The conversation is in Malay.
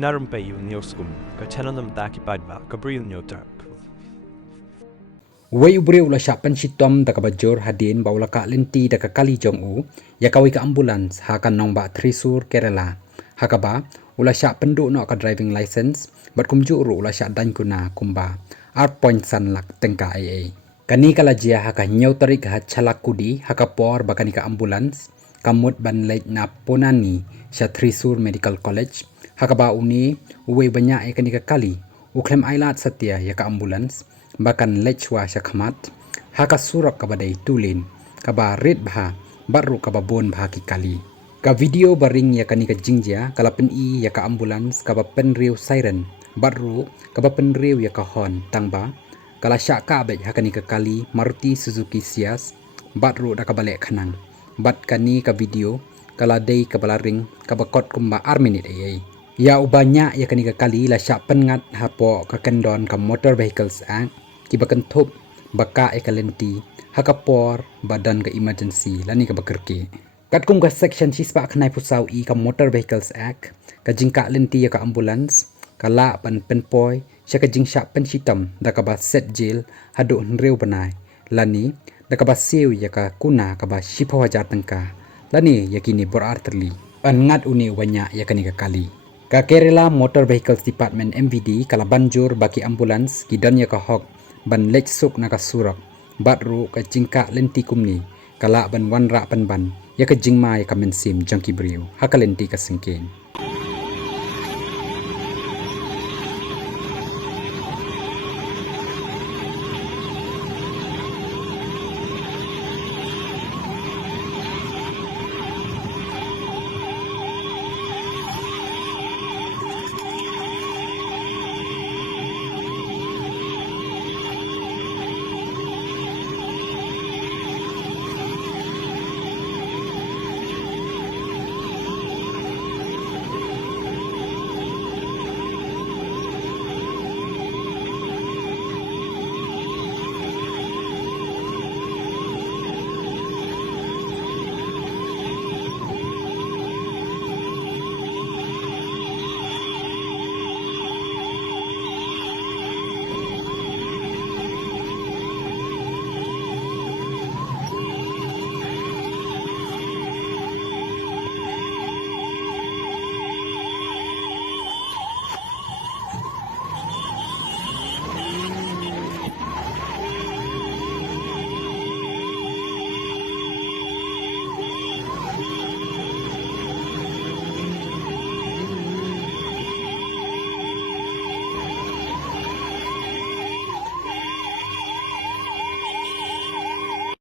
Narum pe yun nioskum, ka chananam daki padva, ka bril nyotak. Wei ubre ula syapan sitom da kabajor hadin ba ula ka lenti da kali jong u ya kawi ka ambulans ha kan nong ba Thrissur Kerala ha ka ba ula syak pendu no ka driving license bat kumju ru ula syak dan kuna kumba art point san lak tengka AA kani kala jia ha ka nyau tarik ha chalak kudi ha ka por ba kani ka ambulans kamut ban lej na ponani sya Thrissur Medical College ha ka ba uni uwe banyak e kani ka kali uklem ailat satya ya ka ambulans bahkan lechwa syakmat haka surak kabadai tulin kaba red bha baru kaba bon bha ki kali ka video baring ya kani ka jingja kala pen I ya ka ambulans kaba pen riu siren baru kaba pen riu ya ka hon tangba kala syaka be hakani ka kali Maruti Suzuki Ciaz baru da kabale khanang bat kani ka video kala dei kabala ring kaba kot kumba arminit ai ya ubanya ya kani ka kali la syak pengat hapo ka kendon ka Motor Vehicles Act kibakan top baka ekalenti hakapor badan ka emergency lani ka bakerke kat kum ka section sispa khnai pusau I ka Motor Vehicles Act ka jingka lenti ya ka ambulance kala pan penpoi sya ka jingsha pen sitam da ka ba set jail hadu nreu banai lani da ka ba seu ya ka kuna ka ba shipawajar tangka lani yakini borar terli pan ngat uni wanya ya kani ka kali ka Kerala Motor Vehicles Department MVD kala banjur baki ambulance kidan ya ka hok ban lech suk naka surak batru ka jingka lenti kumni kala ban wanra pan ban ya ka jingma ya ka mensim jangki briu hakalenti ka singken